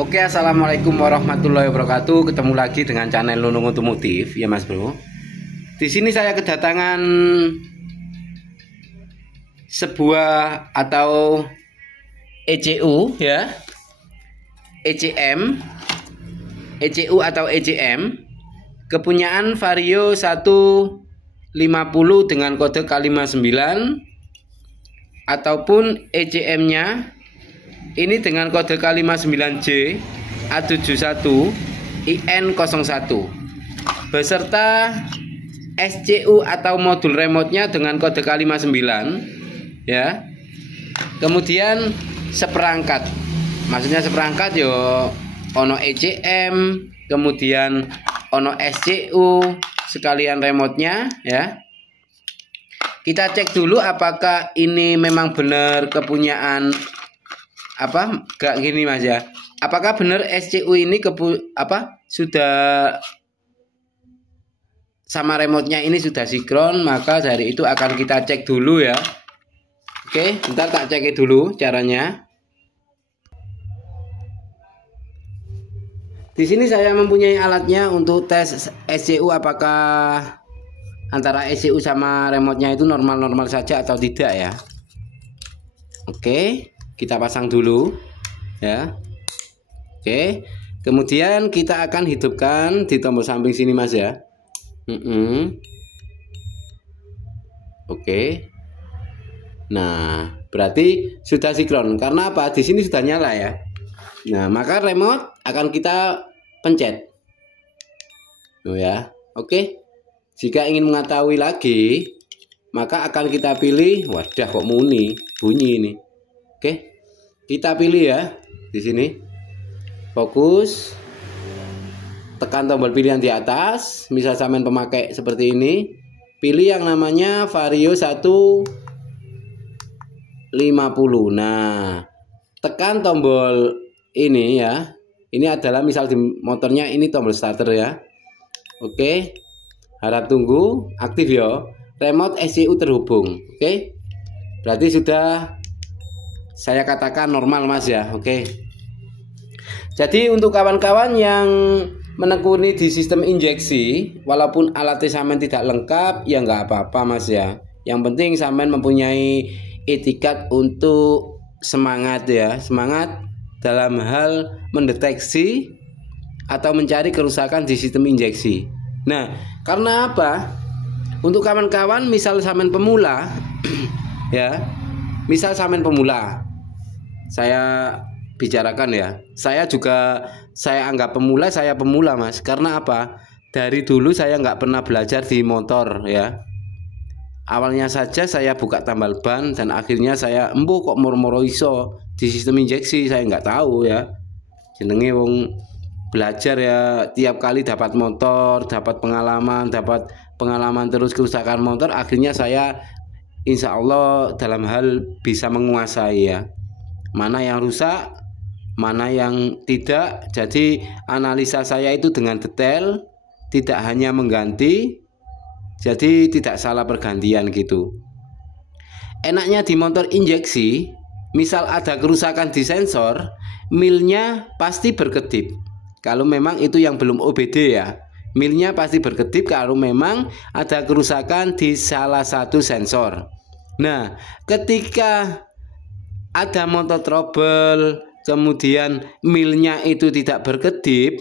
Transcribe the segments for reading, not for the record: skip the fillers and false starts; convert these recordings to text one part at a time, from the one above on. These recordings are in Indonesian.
Oke, assalamualaikum warahmatullahi wabarakatuh. Ketemu lagi dengan channel Nunung Otomotif, ya Mas Bro. Di sini saya kedatangan sebuah atau ECU, ya, ECM, ECU atau ECM, kepunyaan Vario 150 dengan kode K59, ataupun ECM-nya ini dengan kode K59J A71 IN01 beserta SCU atau modul remote-nya dengan kode K59, ya. Kemudian seperangkat, maksudnya seperangkat yo ono ECM, kemudian ono SCU sekalian remote-nya, ya. Kita cek dulu apakah ini memang benar kepunyaan gak gini Mas ya. Apakah benar SCU ini sudah sama remote-nya ini sudah sinkron? Maka dari itu akan kita cek dulu, ya. Oke, bentar tak cek dulu caranya. Di sini saya mempunyai alatnya untuk tes SCU apakah antara SCU sama remote-nya itu normal-normal saja atau tidak, ya. Oke, kita pasang dulu, ya. Oke, kemudian kita akan hidupkan di tombol samping sini Mas, ya. Oke. Nah, berarti sudah sinkron. Karena apa? Di sini sudah nyala, ya. Nah, maka remote akan kita pencet. Tuh, ya. Oke. Jika ingin mengetahui lagi, maka akan kita pilih. Wadah, kok bunyi ini. Oke. Kita pilih, ya, di sini. Fokus. Tekan tombol pilihan di atas. Misal sampean pemakai seperti ini, pilih yang namanya Vario 150. Nah, tekan tombol ini, ya. Ini adalah misal di motornya ini tombol starter, ya. Oke. Harap tunggu aktif, ya. Remote SCU terhubung. Oke. Berarti sudah saya katakan normal Mas, ya. Oke. Jadi untuk kawan-kawan yang menekuni di sistem injeksi, walaupun alatnya sampean tidak lengkap, ya nggak apa-apa Mas, ya. Yang penting sampean mempunyai etikat untuk semangat, ya. Semangat dalam hal mendeteksi atau mencari kerusakan di sistem injeksi. Nah, karena apa? Untuk kawan-kawan misal sampean pemula ya. Misal sampean pemula. Saya bicarakan, ya. Saya anggap pemula, saya pemula Mas. Karena apa? Dari dulu saya nggak pernah belajar di motor, ya. Awalnya saja saya buka tambal ban dan akhirnya saya kok moro-moro iso di sistem injeksi, saya nggak tahu, ya. Jenenge wong belajar, ya. Tiap kali dapat motor, dapat pengalaman terus kerusakan motor, akhirnya saya insya Allah dalam hal bisa menguasai, ya. Mana yang rusak, mana yang tidak. Jadi analisa saya itu dengan detail, tidak hanya mengganti, jadi tidak salah pergantian gitu. Enaknya di motor injeksi, misal ada kerusakan di sensor, milnya pasti berkedip. Kalau memang itu yang belum OBD, ya. Milnya pasti berkedip kalau memang ada kerusakan di salah satu sensor. Nah, ketika ada motor trouble, kemudian milnya itu tidak berkedip,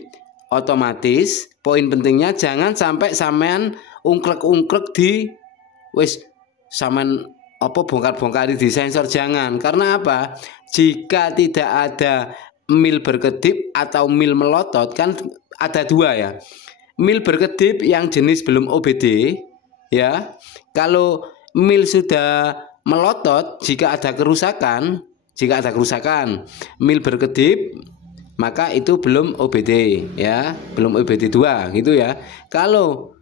otomatis poin pentingnya jangan sampai sampean ungkrek-ungkrek di sampean bongkar-bongkari di sensor, jangan. Karena apa? Jika tidak ada mil berkedip atau mil melotot, kan ada dua, ya. Mil berkedip yang jenis belum OBD, ya. Kalau mil sudah melotot, jika ada kerusakan, mil berkedip, maka itu belum OBD, ya, belum OBD 2 gitu, ya. Kalau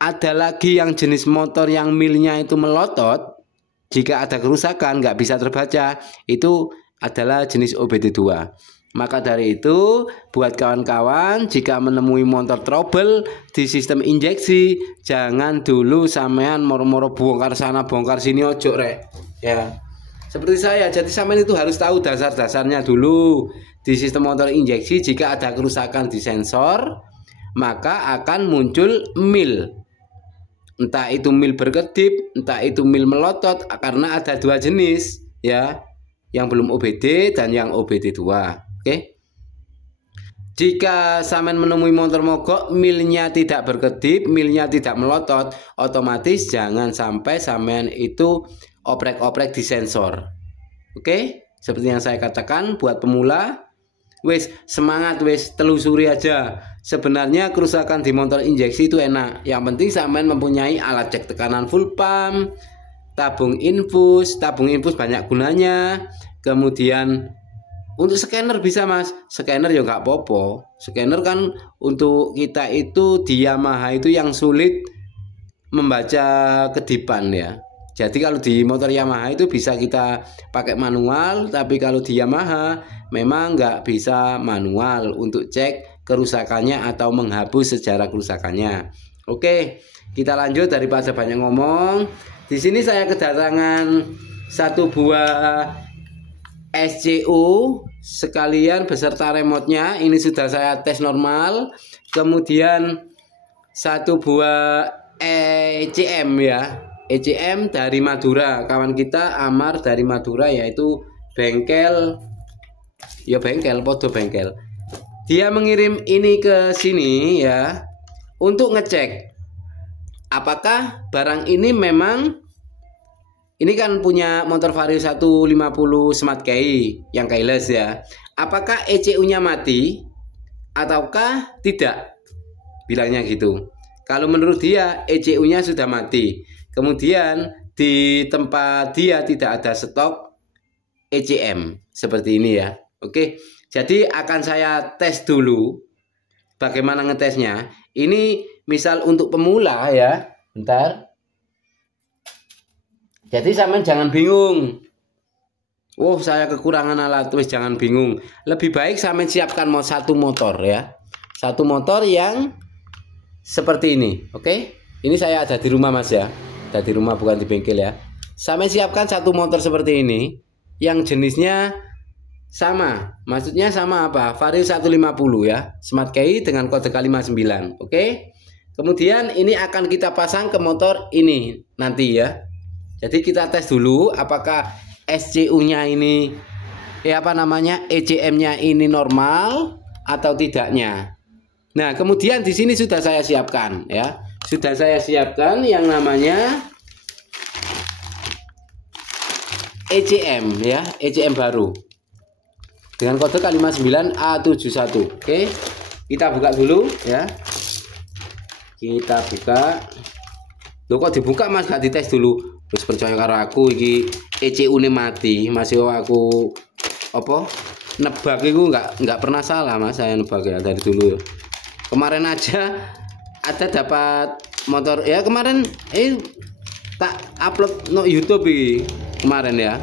ada lagi yang jenis motor yang milnya itu melotot, jika ada kerusakan nggak bisa terbaca, itu adalah jenis OBD 2. Maka dari itu, buat kawan-kawan jika menemui motor trouble di sistem injeksi, jangan dulu sampean moro-moro bongkar sana bongkar sini, ojo rek, ya. seperti saya. Jadi sampean itu harus tahu dasar-dasarnya dulu di sistem motor injeksi. Jika ada kerusakan di sensor, maka akan muncul mil. Entah itu mil berkedip, entah itu mil melotot, karena ada dua jenis ya, yang belum OBD dan yang OBD2. Oke. Jika sampean menemui motor mogok milnya tidak berkedip, milnya tidak melotot, otomatis jangan sampai sampean itu oprek-oprek di sensor. Oke? Seperti yang saya katakan, buat pemula, wes semangat, wes telusuri aja. Sebenarnya kerusakan di motor injeksi itu enak. Yang penting sampean mempunyai alat cek tekanan full pump, tabung infus banyak gunanya. Kemudian untuk scanner bisa mas, scanner ya nggak popo. Scanner kan untuk kita itu di Yamaha itu yang sulit membaca kedipan ya. Jadi kalau di motor Yamaha itu bisa kita pakai manual, tapi kalau di Yamaha memang nggak bisa manual untuk cek kerusakannya atau menghapus sejarah kerusakannya. Oke, kita lanjut daripada banyak ngomong. Di sini saya kedatangan satu buah SCU sekalian beserta remote-nya. Ini sudah saya tes normal. Kemudian satu buah ECM ya, ECM dari Madura, kawan kita Amar dari Madura, yaitu bengkel ya, bengkel podo bengkel. Dia mengirim ini ke sini ya untuk ngecek apakah barang ini memang, ini kan punya motor Vario 150 Smart Kei yang keyless ya. Apakah ECU-nya mati ataukah tidak? Bilangnya gitu. Kalau menurut dia ECU-nya sudah mati. Kemudian di tempat dia tidak ada stok ECM seperti ini ya. Oke. Jadi akan saya tes dulu bagaimana ngetesnya. Ini misal untuk pemula ya. Bentar. Jadi sampean jangan bingung. Oh, saya kekurangan alat, wis jangan bingung. Lebih baik sampean siapkan satu motor ya. Satu motor yang seperti ini, oke? Ini saya ada di rumah Mas ya. Ada di rumah bukan di bengkel ya. Sampean siapkan satu motor seperti ini yang jenisnya sama. Maksudnya sama apa? Vario 150 ya. Smart Kei dengan kode K59, oke? Kemudian ini akan kita pasang ke motor ini nanti ya. Jadi kita tes dulu apakah SCU-nya ini ECM-nya ini normal atau tidaknya. Nah, kemudian di sini sudah saya siapkan ya. Sudah saya siapkan yang namanya ECM ya, ECM baru. Dengan kode K59A71. Oke. Kita buka dulu ya. Kita buka. Loh kok dibuka Mas, gak dites dulu. Terus percaya karo aku iki ECU ini mati, masih aku apa nebak itu nggak pernah salah Mas, saya nebak ya dari dulu. Kemarin aja ada dapat motor ya, kemarin tak upload no YouTube kemarin ya.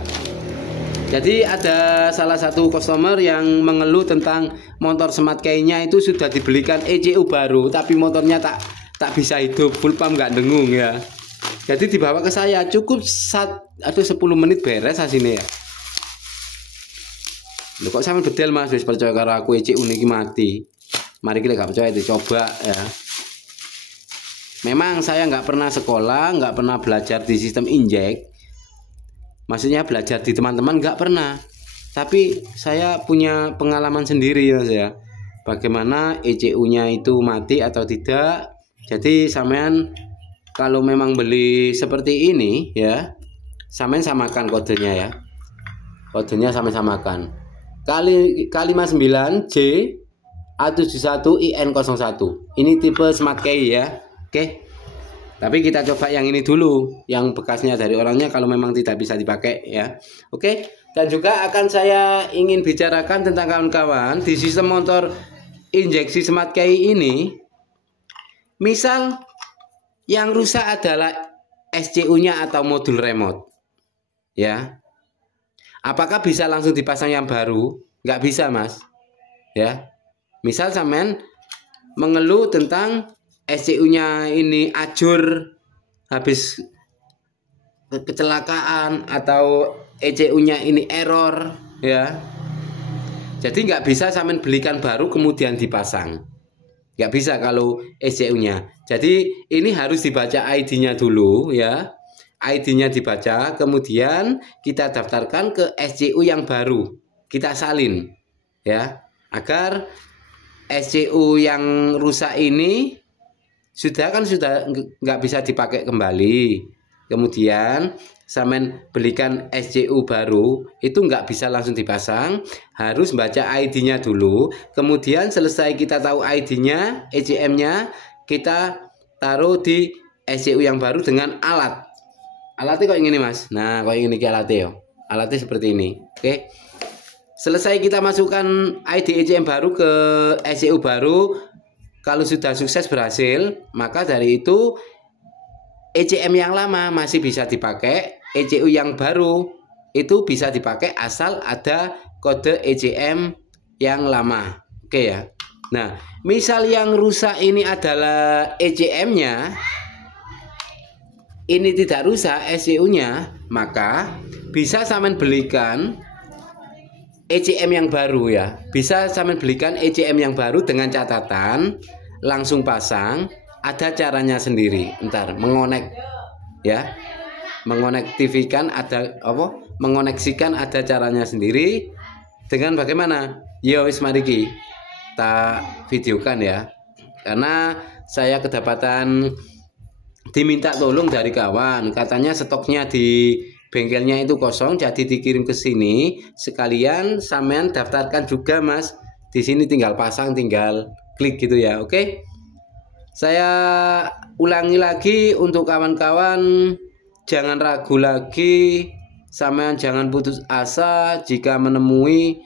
Jadi ada salah satu customer yang mengeluh tentang motor Smart Kei-nya itu sudah dibelikan ECU baru, tapi motornya tak bisa hidup, full pump nggak dengung ya. Jadi dibawa ke saya, cukup 10 menit beres hasilnya ya. Loh kok sampe bedel Mas, wis percaya karo aku ECU niki mati. Mari kita gak percaya dicoba ya. Memang saya nggak pernah sekolah, nggak pernah belajar di sistem injek. Maksudnya belajar di teman-teman nggak pernah. Tapi saya punya pengalaman sendiri ya Mas ya. Bagaimana ECU-nya itu mati atau tidak. Jadi sampean kalau memang beli seperti ini ya, sampean samakan kodenya ya. Kodenya samakan. K59J A71IN01. Ini tipe Smart Kei ya. Oke. Tapi kita coba yang ini dulu, yang bekasnya dari orangnya kalau memang tidak bisa dipakai ya. Oke. Dan juga akan saya ingin bicarakan tentang kawan-kawan di sistem motor injeksi Smart Kei ini. Misal yang rusak adalah SCU-nya atau modul remote. Ya. Apakah bisa langsung dipasang yang baru? Nggak bisa, Mas. Ya. Misal sampean mengeluh tentang SCU-nya ini ajur habis kecelakaan atau ECU-nya ini error ya. Jadi nggak bisa sampean belikan baru kemudian dipasang. Nggak bisa kalau ECU-nya. Jadi ini harus dibaca ID-nya dulu ya. ID-nya dibaca, kemudian kita daftarkan ke SCU yang baru. Kita salin ya, agar SCU yang rusak ini sudah nggak bisa dipakai kembali. Kemudian sampean belikan SCU baru itu nggak bisa langsung dipasang, harus baca ID-nya dulu. Kemudian selesai kita tahu ID-nya, ECM-nya, kita taruh di SCU yang baru dengan alat. Alatnya kok ini mas. Nah kok ini alatnya yo. Alatnya seperti ini. Oke. Selesai kita masukkan ID ECM baru ke SCU baru. Kalau sudah sukses berhasil, maka dari itu ECM yang lama masih bisa dipakai, ECU yang baru itu bisa dipakai asal ada kode ECM yang lama. Oke ya. Nah, misal yang rusak ini adalah ECM-nya, ini tidak rusak SCU-nya, maka bisa sampean belikan ECM yang baru ya. Bisa sampean belikan ECM yang baru dengan catatan langsung pasang, ada caranya sendiri. Ntar mengonek ya. Mengonektivikan ada apa? Mengoneksikan ada caranya sendiri dengan bagaimana? Yo wis mari kita videokan ya. Karena saya kedapatan diminta tolong dari kawan, katanya stoknya di bengkelnya itu kosong, jadi dikirim ke sini. Sekalian sampean daftarkan juga mas, di sini tinggal pasang, tinggal klik gitu ya. Oke, saya ulangi lagi untuk kawan-kawan, jangan ragu lagi, sampean jangan putus asa jika menemui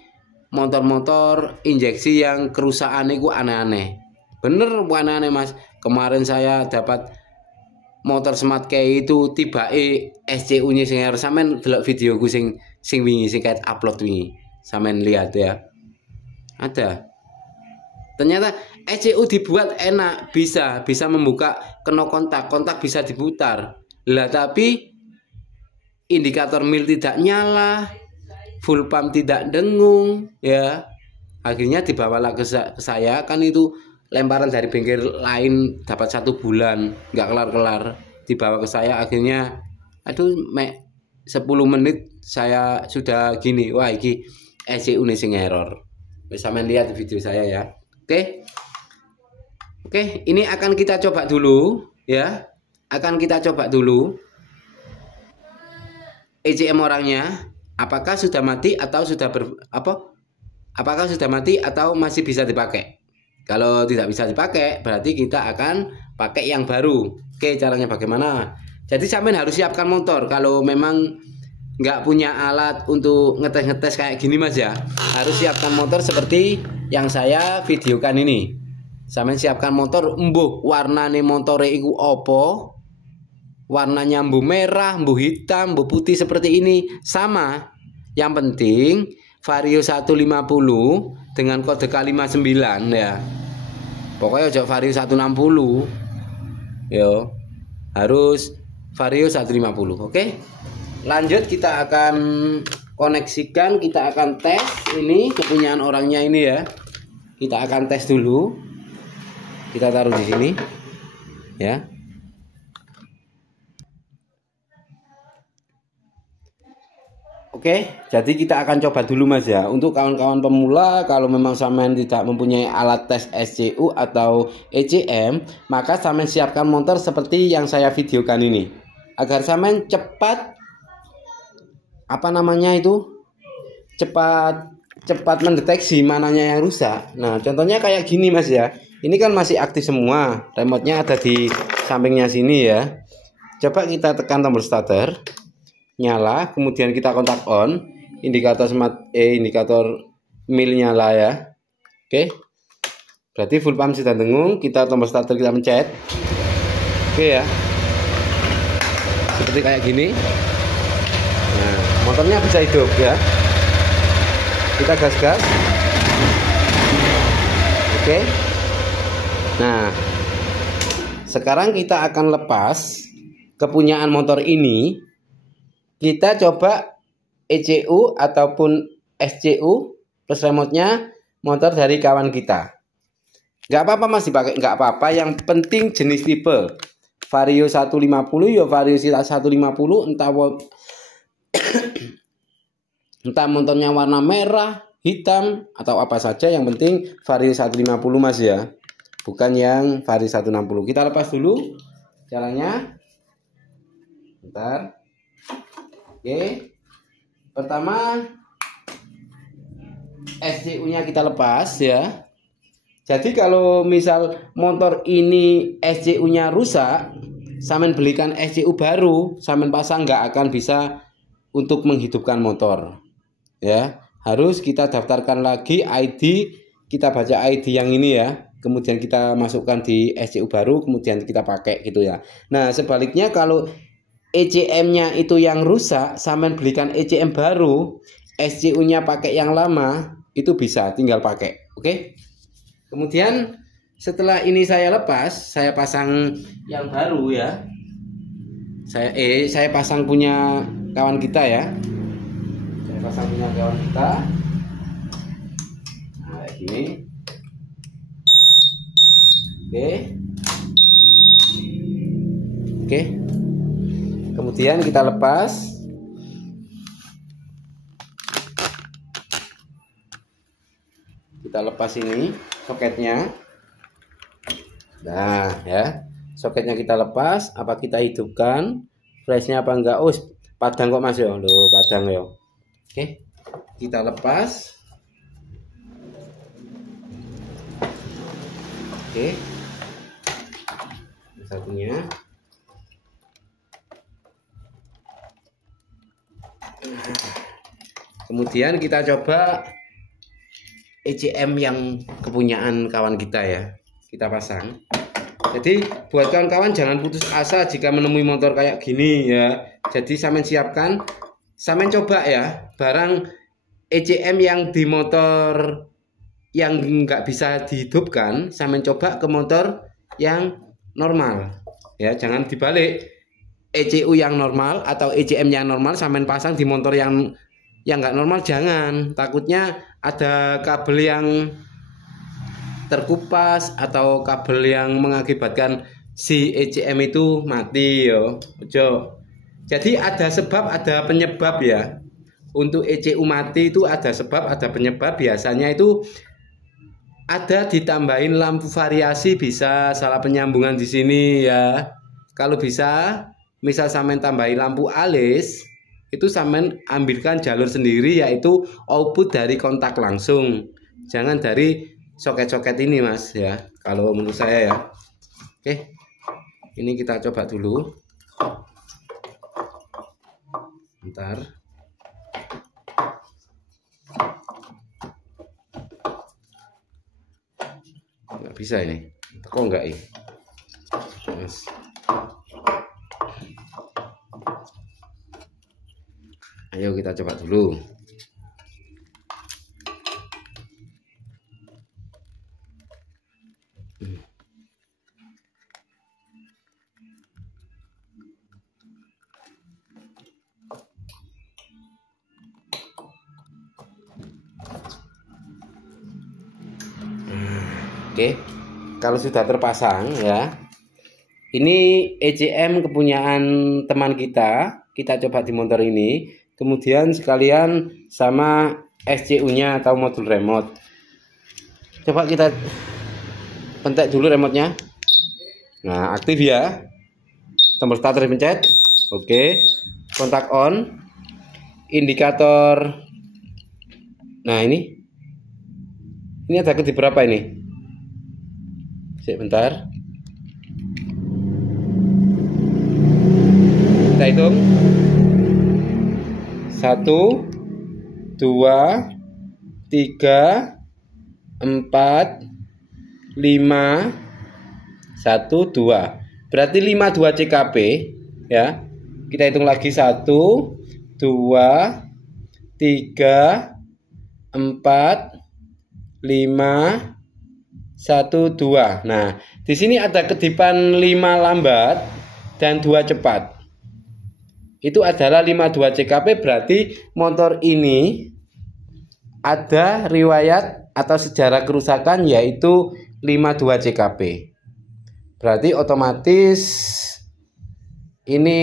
motor-motor injeksi yang kerusakan itu aneh-aneh. Bener aneh-aneh mas. Kemarin saya dapat motor smart kayak itu tiba SCU-nya sing harus sampean delok videoku sing wingi sing kayak upload wingi. Sampean lihat ya. Ada. Ternyata SCU dibuat enak, bisa membuka kena kontak bisa diputar. Lah tapi indikator mil tidak nyala, full pump tidak dengung ya. Akhirnya dibawalah ke saya, kan itu lemparan dari bengkel lain dapat 1 bulan nggak kelar-kelar, dibawa ke saya. Akhirnya aduh 10 menit saya sudah gini, wah iki SCU nih sing error. Bisa lihat video saya ya. Oke, ini akan kita coba dulu ya, akan kita coba dulu ECM orangnya apakah sudah mati atau sudah apakah sudah mati atau masih bisa dipakai. Kalau tidak bisa dipakai, berarti kita akan pakai yang baru. Oke, caranya bagaimana? Jadi sampean harus siapkan motor. Kalau memang nggak punya alat untuk ngetes kayak gini mas ya, harus siapkan motor seperti yang saya videokan ini. Sampean siapkan motor, warnane motore iku opo? Warnanya mbuh merah, mbuh hitam, mbuh putih seperti ini, sama. Yang penting Vario 150 dengan kode K59 ya. Pokoknya ojo Vario 160. Yo. Harus Vario 150. Oke. Lanjut kita akan koneksikan, kita akan tes ini kepunyaan orangnya ini ya. Kita akan tes dulu. Kita taruh di sini. Ya. Oke, jadi kita akan coba dulu mas ya. Untuk kawan-kawan pemula, kalau memang sampean tidak mempunyai alat tes SCU atau ECM, maka sampean siapkan motor seperti yang saya videokan ini, agar sampean cepat cepat mendeteksi mananya yang rusak. Nah, contohnya kayak gini mas ya. Ini kan masih aktif semua, remote-nya ada di sampingnya sini ya. Coba kita tekan tombol starter, nyala, kemudian kita kontak on, indikator indikator mil nyala ya. Oke, berarti full pump sudah dengung. Kita tombol starter, kita mencet. Oke ya, seperti kayak gini. Nah, motornya bisa hidup ya. Kita gas. Oke. Nah, sekarang kita akan lepas kepunyaan motor ini. Kita coba ECU ataupun SCU plus remote-nya motor dari kawan kita. Nggak apa-apa Mas dipakai, nggak apa-apa, yang penting jenis tipe. Vario 150 ya Vario 150, entah motornya warna merah, hitam atau apa saja, yang penting Vario 150 Mas ya. Bukan yang Vario 160. Kita lepas dulu caranya. Bentar. Oke. Pertama SCU-nya kita lepas ya. Jadi kalau misal motor ini SCU-nya rusak, samen belikan SCU baru, samen pasang nggak akan bisa untuk menghidupkan motor. Ya, harus kita daftarkan lagi ID, kita baca ID yang ini ya. Kemudian kita masukkan di SCU baru, kemudian kita pakai gitu ya. Nah, sebaliknya kalau ECM-nya itu yang rusak, samen belikan ECM baru, SCU-nya pakai yang lama, itu bisa tinggal pakai. Oke? Kemudian setelah ini saya lepas, saya pasang yang baru ya. Saya pasang punya kawan kita ya. Saya pasang punya kawan kita. Nah, ini. Oke. Kemudian kita lepas. Kita lepas ini soketnya. Nah, ya. Soketnya kita lepas, apa kita hidupkan? Flashnya apa enggak? Oh, padang kok Mas yo. Loh, padang yo. Oke. Kita lepas. Oke. Satunya. Kemudian kita coba ECM yang kepunyaan kawan kita ya, kita pasang. Jadi buat kawan-kawan jangan putus asa jika menemui motor kayak gini ya. Jadi samen siapkan, samen coba ya barang ECM yang di motor yang nggak bisa dihidupkan, samen coba ke motor yang normal ya. Jangan dibalik, ECU yang normal atau ECM yang normal samen pasang di motor yang nggak normal, jangan. Takutnya ada kabel yang terkupas atau kabel yang mengakibatkan si ECM itu mati yo. Ojo. Jadi ada sebab, ada penyebab ya. Untuk ECU mati itu ada sebab, ada penyebab. Biasanya itu ada ditambahin lampu variasi, bisa salah penyambungan di sini ya. Kalau bisa, misal sampean tambahin lampu alis, itu sampean ambilkan jalur sendiri, yaitu output dari kontak langsung, jangan dari soket-soket ini Mas ya, kalau menurut saya ya. Oke, ini kita coba dulu bentar. Nggak bisa ini, kok enggak ini Mas. Ayo kita coba dulu. Oke, kalau sudah terpasang ya, ini ECM kepunyaan teman kita, kita coba di motor ini, kemudian sekalian sama SCU-nya atau modul remote. Coba kita pentek dulu remote-nya. Nah, aktif ya, tombol starter dipencet. Oke, kontak on, indikator. Nah ini ada ke berapa ini? Bentar, kita hitung 1, 2, 3, 4, 5, 1, 2. Berarti 52 CKP ya. Kita hitung lagi 1, 2, 3, 4, 5, 1, 2. Nah, di sini ada kedipan 5 lambat dan 2 cepat. itu adalah 52 CKP, berarti motor ini ada riwayat atau sejarah kerusakan yaitu 52 CKP. Berarti otomatis ini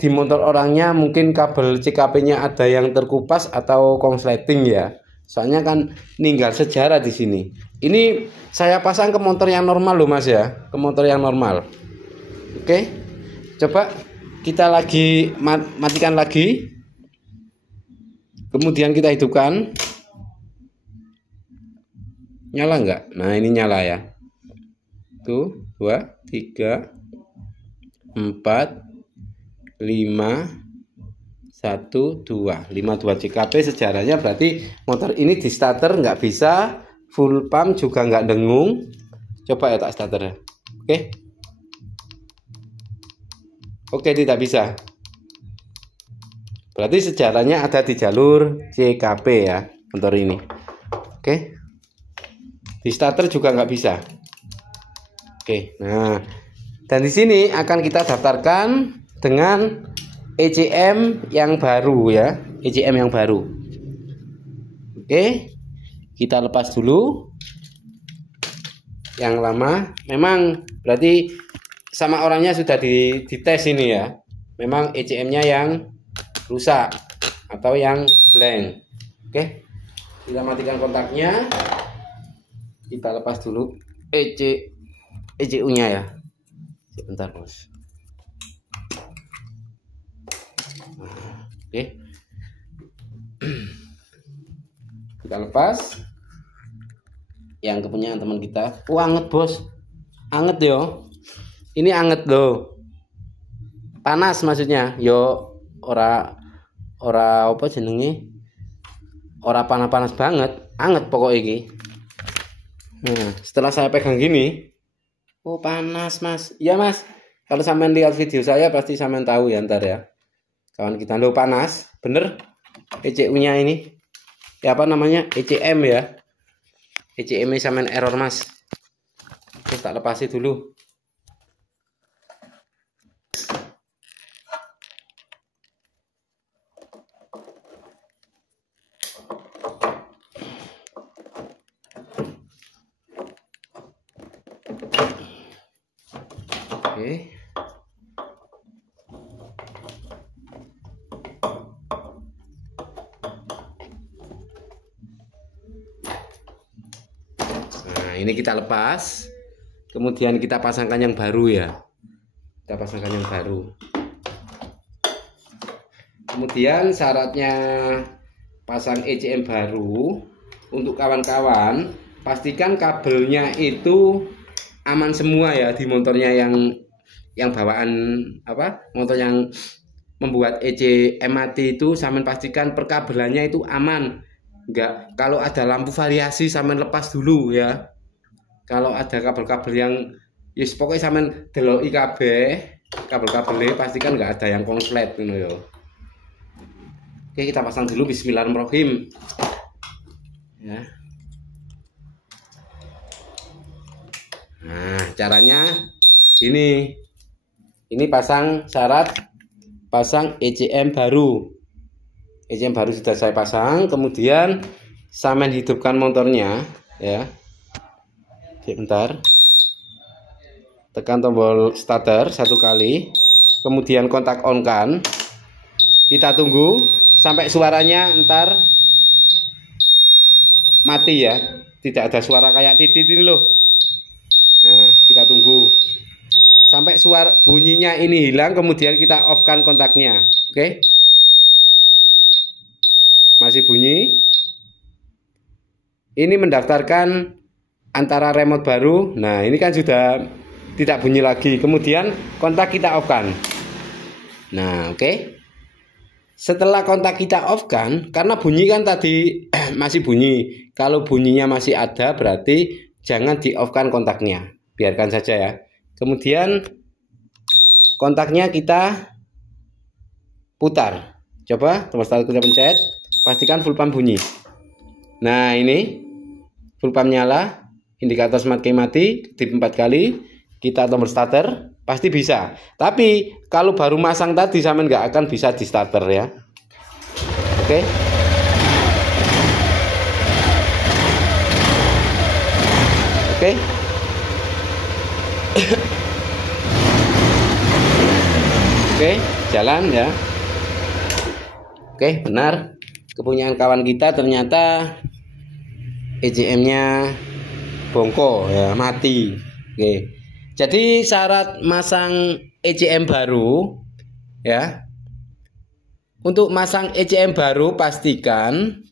di motor orangnya mungkin kabel CKP-nya ada yang terkupas atau konsleting ya. Soalnya kan ninggal sejarah di sini. Ini saya pasang ke motor yang normal loh Mas ya, ke motor yang normal. Oke. Coba kita lagi matikan lagi. Kemudian kita hidupkan. Nyala enggak? Nah, ini nyala ya. Tuh, 2, 3, 4, 5, 1, 2. 52 CKP sejarahnya, berarti motor ini di starter nggak bisa, full pump juga nggak dengung. Coba ya tak starter ya. Oke. Oke, tidak bisa. Berarti sejarahnya ada di jalur CKP ya motor ini. Oke. Di starter juga nggak bisa. Oke. Nah, dan di sini akan kita daftarkan dengan ECM yang baru ya, ECM yang baru. Oke. Kita lepas dulu yang lama. Memang berarti sama orangnya sudah dites ini ya. Memang ECM-nya yang rusak atau yang blank. Oke. Kita matikan kontaknya. Kita lepas dulu ECU-nya ya. Sebentar, Bos. Oke. Kita lepas. Yang kepunyaan teman kita. Anget, Bos. Anget yo. Ini anget loh. Panas maksudnya. Yo ora apa jenenge? Ora panas-panas banget, anget pokok iki. Nah, setelah saya pegang gini, oh panas, Mas. Iya, Mas. Kalau sampean lihat video saya pasti sampean tahu ya ntar ya. Kawan kita lo panas, bener? ECU-nya ini. Ya apa namanya? ECM ya. ECM-nya sampean error, Mas. Oke, tak lepasin dulu. Oke. Nah, ini kita lepas. Kemudian kita pasangkan yang baru ya. Kita pasangkan yang baru. Kemudian syaratnya pasang ECM baru untuk kawan-kawan, pastikan kabelnya itu aman semua ya di motornya yang bawaan apa motor yang membuat ECM mati itu. Sampean pastikan perkabelannya itu aman, enggak kalau ada lampu variasi sampean lepas dulu ya. Kalau ada kabel-kabel yang yes pokoknya sampean deloki kabeh kabel-kabelnya, pastikan enggak ada yang konslet gitu ya. Oke, kita pasang dulu. Bismillahirrahmanirrahim ya. Nah, caranya ini pasang syarat pasang ECM baru. ECM baru sudah saya pasang, kemudian sampean hidupkan motornya ya. Sebentar. Tekan tombol starter satu kali, kemudian kontak on kan. Kita tunggu sampai suaranya ntar mati ya. Tidak ada suara kayak titit ini loh. Nah, kita tunggu sampai suara bunyinya ini hilang, kemudian kita off kan kontaknya. Oke. Masih bunyi. Ini mendaftarkan antara remote baru. Nah, ini kan sudah tidak bunyi lagi. Kemudian kontak kita off kan. Nah, oke. Setelah kontak kita off kan, karena bunyi kan tadi masih bunyi. Kalau bunyinya masih ada, berarti jangan di off kan kontaknya, biarkan saja ya. Kemudian kontaknya kita putar. Coba tombol start kita pencet, pastikan full pump bunyi. Nah, ini full pump nyala, indikator smart key mati, tip 4 kali. Kita tombol starter. pasti bisa. Tapi kalau baru masang tadi sampean nggak akan bisa di starter ya. Oke. Oke. Oke, jalan ya. Oke, benar. Kepunyaan kawan kita ternyata ECM-nya bongko ya, mati. Oke. Jadi syarat masang ECM baru ya. Untuk masang ECM baru pastikan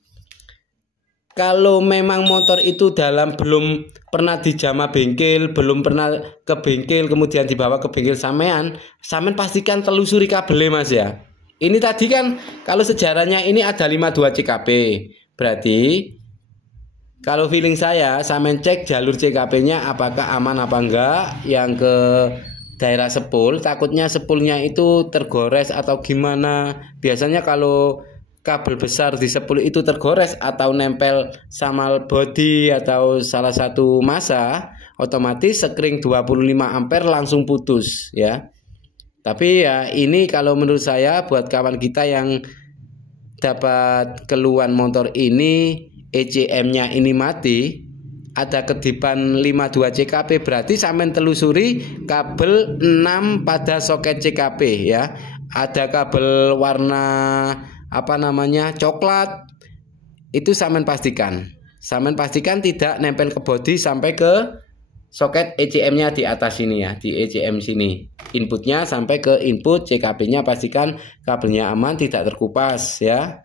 kalau memang motor itu belum pernah dijamah bengkel, belum pernah ke bengkel kemudian dibawa ke bengkel sampean pastikan telusuri kabelnya Mas ya. Ini tadi kan kalau sejarahnya ini ada 52 CKP. Berarti kalau feeling saya sampean cek jalur CKP-nya apakah aman apa enggak, yang ke daerah sepul, takutnya sepulnya itu tergores atau gimana. Biasanya kalau kabel besar di sepul itu tergores atau nempel sama bodi atau salah satu masa, otomatis sekring 25 ampere langsung putus ya. Tapi ya ini kalau menurut saya buat kawan kita yang dapat keluhan motor ini, ECM-nya ini mati, ada kedipan 52 CKP, berarti sampean telusuri kabel 6 pada soket CKP ya. Ada kabel warna coklat, itu sampean pastikan tidak nempel ke bodi sampai ke soket ECM-nya di atas sini ya, di ECM sini. Inputnya sampai ke input CKP-nya, pastikan kabelnya aman, tidak terkupas ya.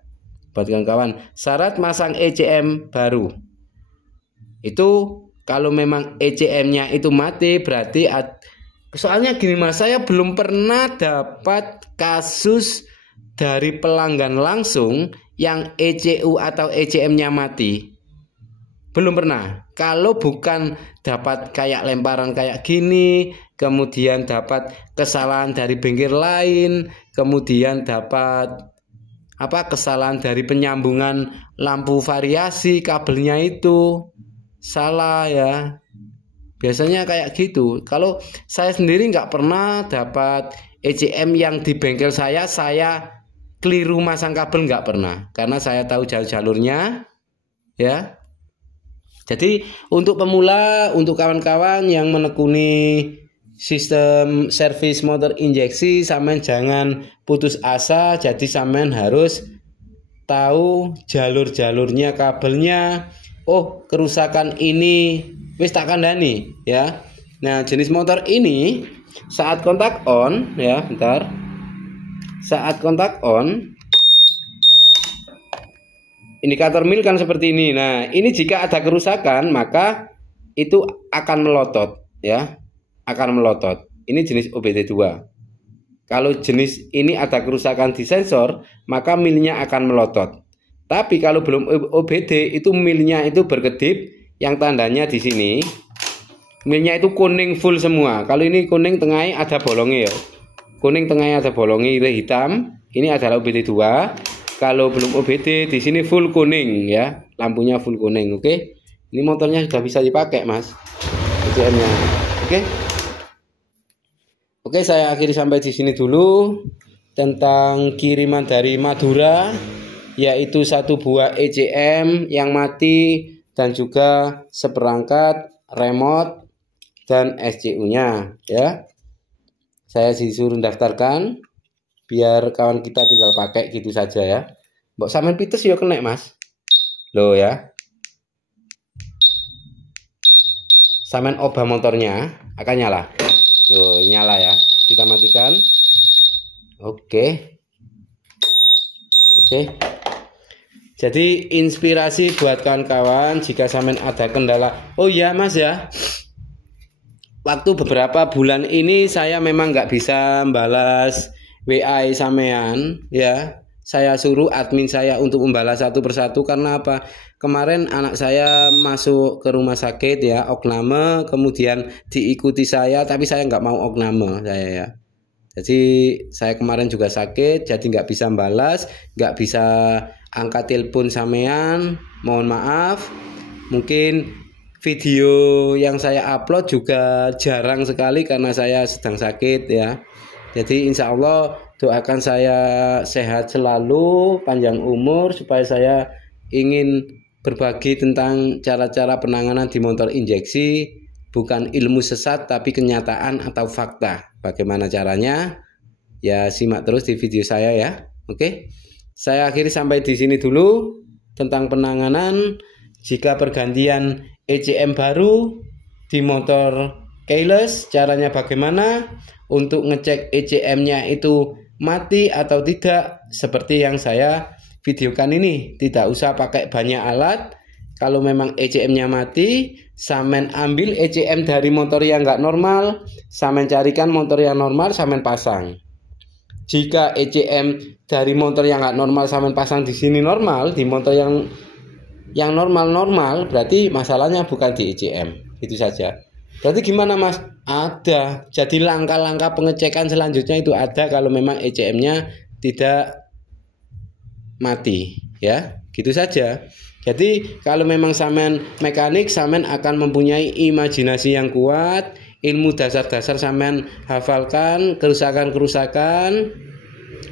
Buat kawan-kawan, syarat masang ECM baru itu kalau memang ECM-nya itu mati, berarti soalnya gini Mas, saya belum pernah dapat kasus dari pelanggan langsung yang ECU atau ECM-nya mati. Belum pernah. Kalau bukan dapat kayak lemparan kayak gini, kemudian dapat kesalahan dari bengkel lain, kemudian dapat kesalahan dari penyambungan lampu variasi kabelnya itu salah ya. Biasanya kayak gitu. Kalau saya sendiri nggak pernah dapat ECM yang di bengkel saya keliru masang kabel, nggak pernah, karena saya tahu jalurnya ya. Jadi untuk pemula, untuk kawan-kawan yang menekuni sistem servis motor injeksi, sampean jangan putus asa. Jadi sampean harus tahu jalur-jalurnya kabelnya. Oh, kerusakan ini wis tak kandhani ya. Nah, jenis motor ini saat kontak on ya, bentar. Saat kontak on, indikator mil kan seperti ini. Nah, ini jika ada kerusakan maka itu akan melotot ya, akan melotot. Ini jenis OBD2. Kalau jenis ini ada kerusakan di sensor, maka milnya akan melotot. Tapi kalau belum OBD, itu milnya itu berkedip, yang tandanya di sini milnya itu kuning full semua. Kalau ini kuning tengahnya ada bolongnya ya. Kuning tengahnya ada bolongnya, itu hitam. Ini adalah OBD2. Kalau belum OBD, di sini full kuning ya, lampunya full kuning. Oke, ini motornya sudah bisa dipakai Mas, ECM-nya. Oke, saya akhiri sampai di sini dulu tentang kiriman dari Madura, yaitu 1 buah ECM yang mati dan juga seperangkat remote dan SCU-nya ya. Saya disuruh daftarkan biar kawan kita tinggal pakai gitu saja ya. Mbok sampean pites ya kena Mas. Loh ya. Sampean obah motornya akan nyala. Loh, nyala ya. Kita matikan. Oke. Jadi inspirasi buat kawan-kawan jika sampean ada kendala. Oh iya Mas ya. Waktu beberapa bulan ini saya memang nggak bisa balas WA sampean ya. Saya suruh admin saya untuk membalas satu persatu karena apa? Kemarin anak saya masuk ke rumah sakit ya, opname, kemudian diikuti saya, tapi saya nggak mau opname saya ya. Jadi saya kemarin juga sakit, jadi nggak bisa balas, nggak bisa angkat telepon sampean. Mohon maaf. Mungkin video yang saya upload juga jarang sekali karena saya sedang sakit ya. Jadi insya Allah doakan saya sehat selalu, panjang umur, supaya saya ingin berbagi tentang cara-cara penanganan di motor injeksi, bukan ilmu sesat tapi kenyataan atau fakta. Bagaimana caranya? Ya simak terus di video saya ya. Oke. Saya akhiri sampai di sini dulu tentang penanganan jika pergantian ECM baru di motor keyless. Caranya bagaimana untuk ngecek ECM-nya itu mati atau tidak, seperti yang saya videokan ini. Tidak usah pakai banyak alat. Kalau memang ECM-nya mati, samen ambil ECM dari motor yang nggak normal, samen carikan motor yang normal, samen pasang. Jika ECM dari motor yang nggak normal samen pasang di sini normal, di motor yang normal, berarti masalahnya bukan di ECM. Itu saja. Berarti gimana Mas? Ada. Jadi langkah-langkah pengecekan selanjutnya itu ada kalau memang ECM-nya tidak mati, ya. Gitu saja. Jadi kalau memang samen mekanik, samen akan mempunyai imajinasi yang kuat, ilmu dasar-dasar samen hafalkan, kerusakan-kerusakan,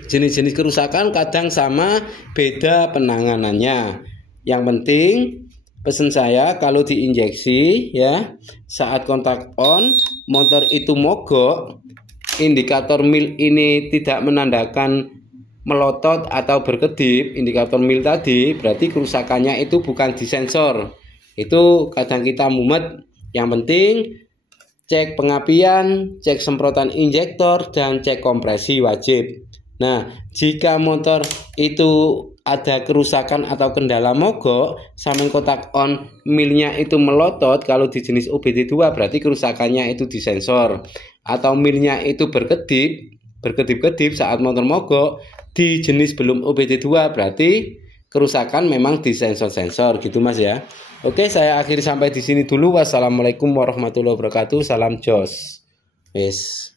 jenis-jenis kerusakan kadang sama, beda penanganannya. Yang penting pesan saya kalau diinjeksi ya, saat kontak on motor itu mogok, indikator mil ini tidak menandakan melotot atau berkedip, indikator mil tadi berarti kerusakannya itu bukan di sensor. Itu kadang kita mumet. Yang penting cek pengapian, cek semprotan injektor, dan cek kompresi wajib. Nah, jika motor itu ada kerusakan atau kendala mogok, samen kotak on milnya itu melotot, kalau di jenis OBD2 berarti kerusakannya itu di sensor. Atau milnya itu berkedip-kedip saat motor mogok, di jenis belum OBD2 berarti kerusakan memang di sensor-sensor gitu Mas ya. Oke, saya akhiri sampai di sini dulu. Wassalamualaikum warahmatullahi wabarakatuh. Salam jos. Yes.